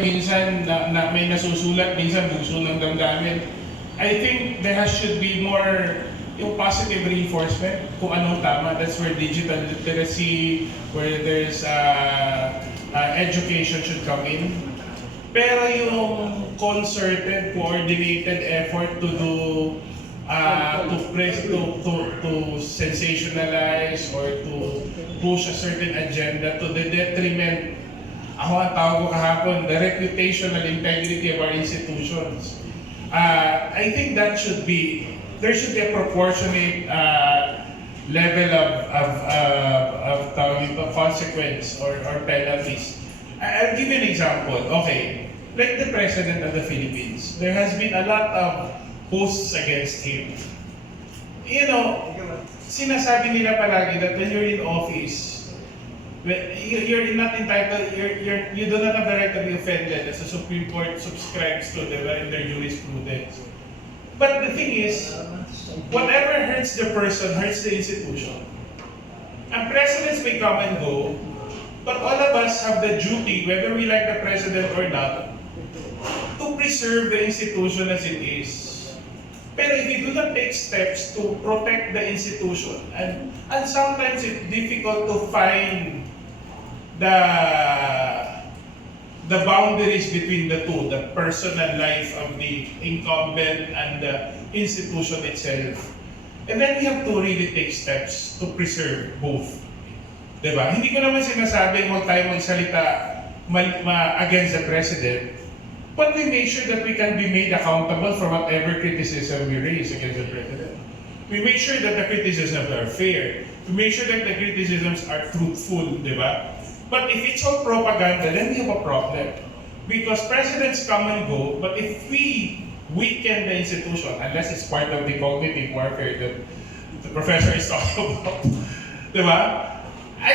minsan na may nasusulat, minsan buso ng damdamin. I think there should be more yung positive reinforcement kung anong tama. That's where digital literacy, where there's education should come in. Pero yung concerted, coordinated effort to do to sensationalize or to push a certain agenda to the detriment, ako ang tawag ko kahapon, the reputational integrity of our institutions. I think there should be a proportionate level of consequence or penalties. I'll give you an example. Okay, like the President of the Philippines, there has been a lot of posts against him. You know, sinasabi nila palagi that when you're in office, you're not entitled, you do not have the right to be offended as the Supreme Court subscribes to in their jurisprudence. But the thing is, whatever hurts the person hurts the institution. And presidents may come and go, but all of us have the duty, whether we like the president or not, to preserve the institution as it is. Pero if you do not take steps to protect the institution, and sometimes it's difficult to find the boundaries between the two, the personal life of the incumbent and the institution itself. And then we have to really take steps to preserve both. Diba? Hindi ko naman sinasabing huwag tayo magsalita against the president, but we make sure that we can be made accountable for whatever criticism we raise against the president. We make sure that the criticisms are fair. We make sure that the criticisms are truthful, di ba? But if it's all propaganda, then we have a problem. Because presidents come and go, but if we weaken the institution, unless it's part of the cognitive warfare that the professor is talking about, di ba? I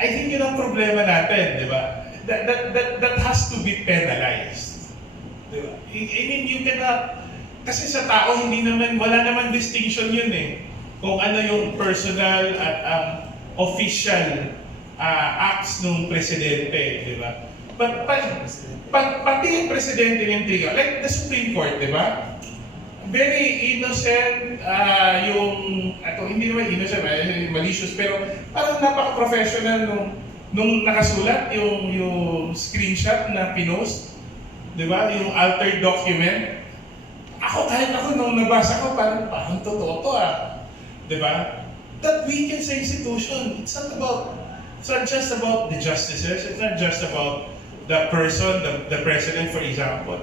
think yun ang problema natin, di ba? That has to be penalized. Di ba? I mean, you cannot, kasi sa tao, wala naman distinction yun eh. Kung ano yung personal at official acts ng presidente, di ba? Pati yung presidente ng trigo, like the Supreme Court, di ba? Very innocent, hindi naman innocent, malicious, pero parang napaka-professional nung nakasulat, yung screenshot na pinost, di ba? Yung altered document. Kahit ako nung nabasa ko, parang totoo to di ba? That weakens the institution. It's not just about the justices, it's not just about the person, the president, for example.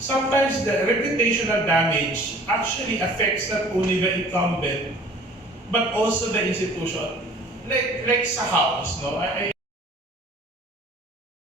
Sometimes the reputational damage actually affects not only the incumbent, but also the institution. Like sa House, no?